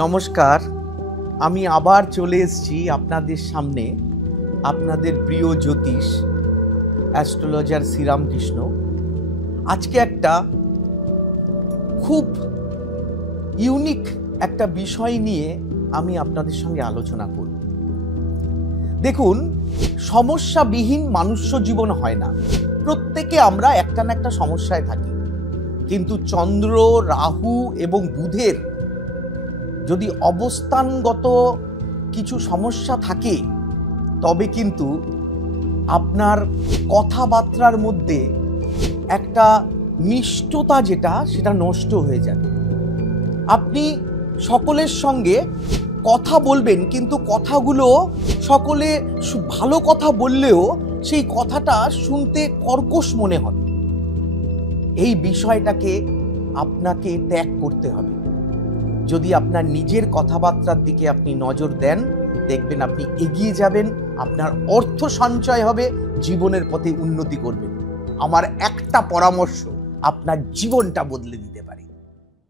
নমস্কার, আমি আবার চলে এসেছি আপনাদের সামনে। আপনাদের প্রিয় জ্যোতিষ অ্যাস্ট্রোলজার শ্রীরামকৃষ্ণ। আজকে একটা খুব ইউনিক একটা বিষয় নিয়ে আমি আপনাদের সঙ্গে আলোচনা করব। দেখুন, সমস্যাবিহীন মনুষ্য জীবন হয় না। প্রত্যেকে আমরা একটা না একটা সমস্যায় থাকি, কিন্তু চন্দ্র, রাহু এবং বুধের যদি অবস্থানগত কিছু সমস্যা থাকে তবে কিন্তু আপনার কথাবার্তার মধ্যে একটা মিষ্টতা সেটা নষ্ট হয়ে যাবে। আপনি সকলের সঙ্গে কথা বলবেন, কিন্তু কথাগুলো সকলে ভালো কথা বললেও সেই কথাটা শুনতে কর্কশ মনে হবে। এই বিষয়টাকে আপনাকে ত্যাগ করতে হবে। যদি আপনার নিজের কথাবার্তার দিকে আপনি নজর দেন, দেখবেন আপনি এগিয়ে যাবেন, আপনার অর্থ সঞ্চয় হবে, জীবনের পথে উন্নতি করবেন। আমার একটা পরামর্শ আপনার জীবনটা বদলে দিবে।